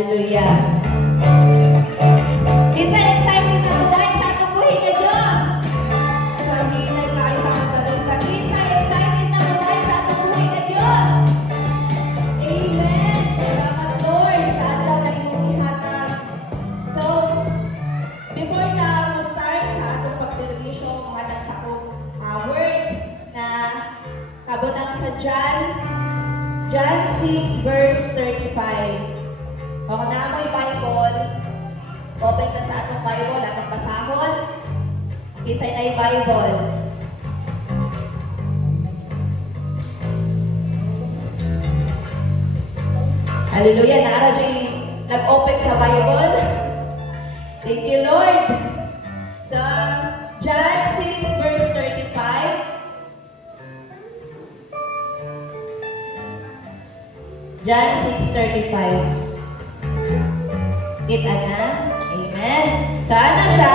Hallelujah. Minsan excited na dahil sa atong buhay na Diyos. Sabihin tayo sa kasalita. Minsan excited na dahil sa atong buhay na Diyos. Amen. Salamat Lord sa ataw na iyong ihatag. So, before na mag-start sa atong pagservisyo, mga nasa akong word na kabutang sa John 6 verse 35. Kung naamoy Bible, open ka sa atong Bible, atong basahon. Kisay na yung Bible. Hallelujah! Naara dyan nag-open sa Bible. Thank you, Lord. So, John 6 verse 35. John 6:35. Kita na? Amen. So ano siya?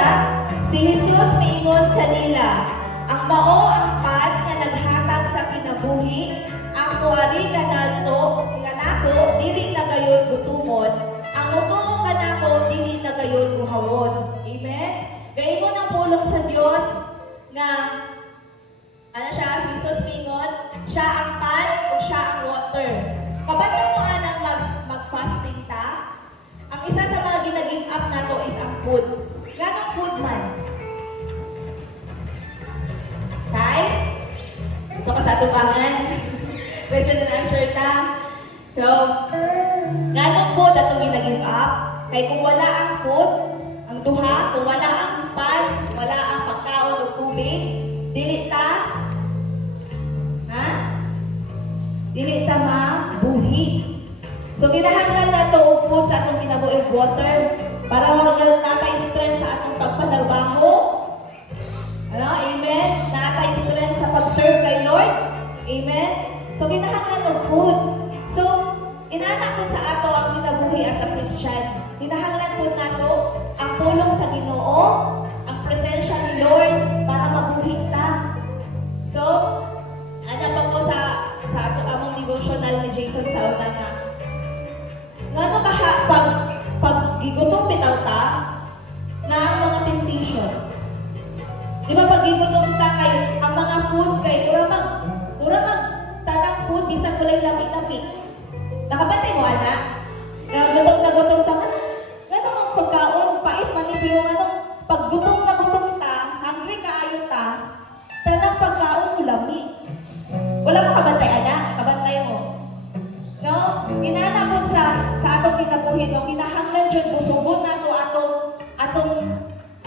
Si Jesus miingon kanila, ang mao ang pad nga naghatag sa kinabuhi, ang kuwari kanadto dili na gayon gutumon, ang mutuo kanako dili na gayon guhawon. Amen. Gaingon ang pulong sa Dios nga ano siya? Si Jesus miingon, siya ang pad o siya ang water. Kapag mo anang mag-fasting ta, ang isa sa mga ginag-give up na to is ang food. Ganong food man? Kay? Ito ka sa tubangan. Question and answer ta. So, ganong food atong ginag-give up? Kay kung wala ang food, ang duha, kung wala ang pan, wala ang pagkaon o tubig, dili ta? Ha? Dili ta mabuhi. So, kinahanglan na ito food sa atong kinabuhi water para wala natay strength sa atong pagpanarbaho. Ano? Amen? Natay strength sa pag-serve kay Lord. Amen? So, kinahanglan ng food. So, inanak po sa ato ang kinabuhi as a Christian. Kinahanglan po nato ang pulong sa Ginoo, ang presensya ni Lord para mabuhi ta. So, ano pa po sa ato among devotional ni Jason sa una nga. Ngano pag gigutom bitaw ta na ang mga temptation. Di ba pag gigutom ta kay ang mga food kay mura mag tanang food bisan kulay lapit-lapit. Nakabantay mo ana? Gutom na gutom ta nga. Ngano ang pagkaon pait man ni pero ngano pag gutom na gutom ta, hungry kaayo ta, tanang pagkaon ulami. Wala mo kabantay ana, kabantay mo. No? Ginanapon sa atong kinabuhi, no? Kinahanglan dyan, busubot na to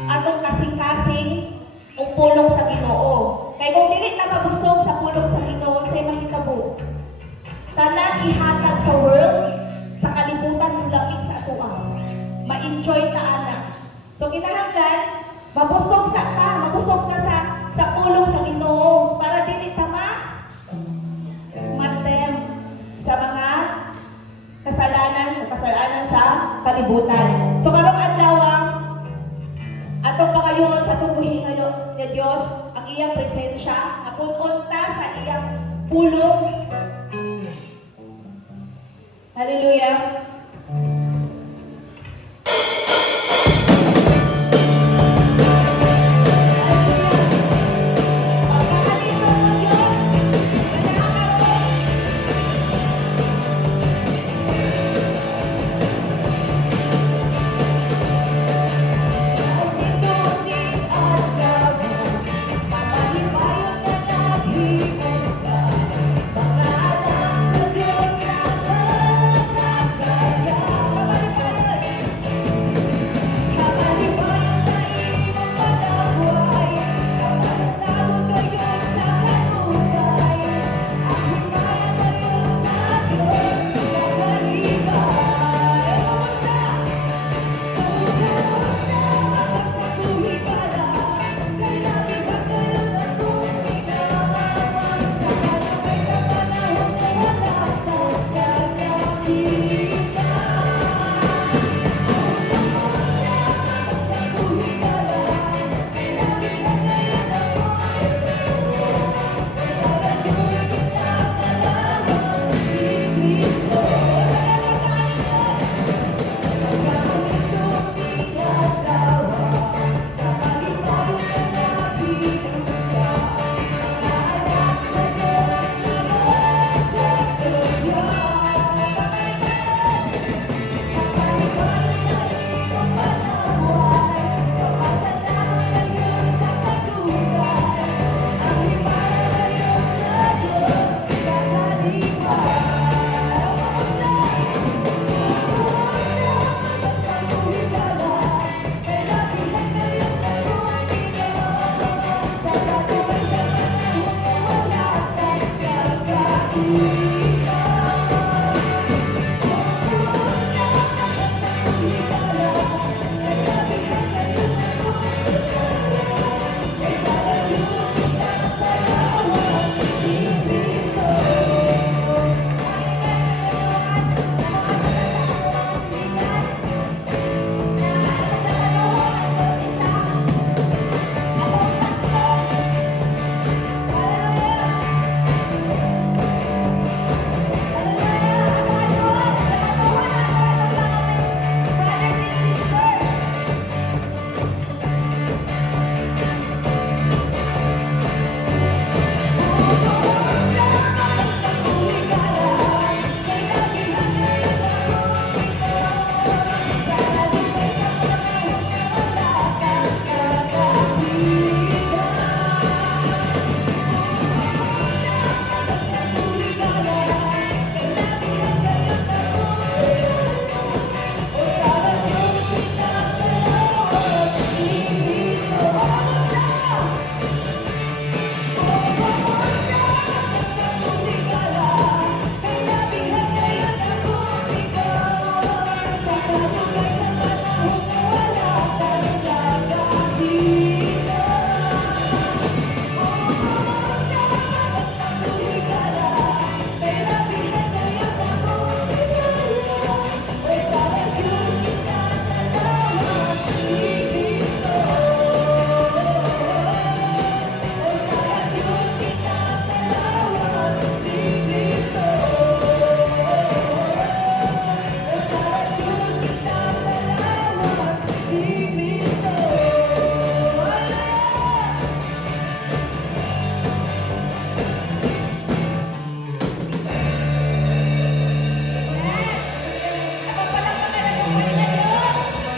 atong kasing-kasing o pulong sa Ginoo. Kaya kung dili na mabusog sa pulong sa Ginoo, sa'y mahitabo. Tanan ihatag sa world, sa kalibutan ng lamig sa atuang. Ma-enjoy ta ana. So kinahanglan, mabusog ka sa pulong sa Ginoo para dili ta matem sa mga kasalanan sa kalibutan. So karong adlaw atong pangayoon sa tubuhi nga Dios ang iyang presensya, napunon ta sa iyang pulong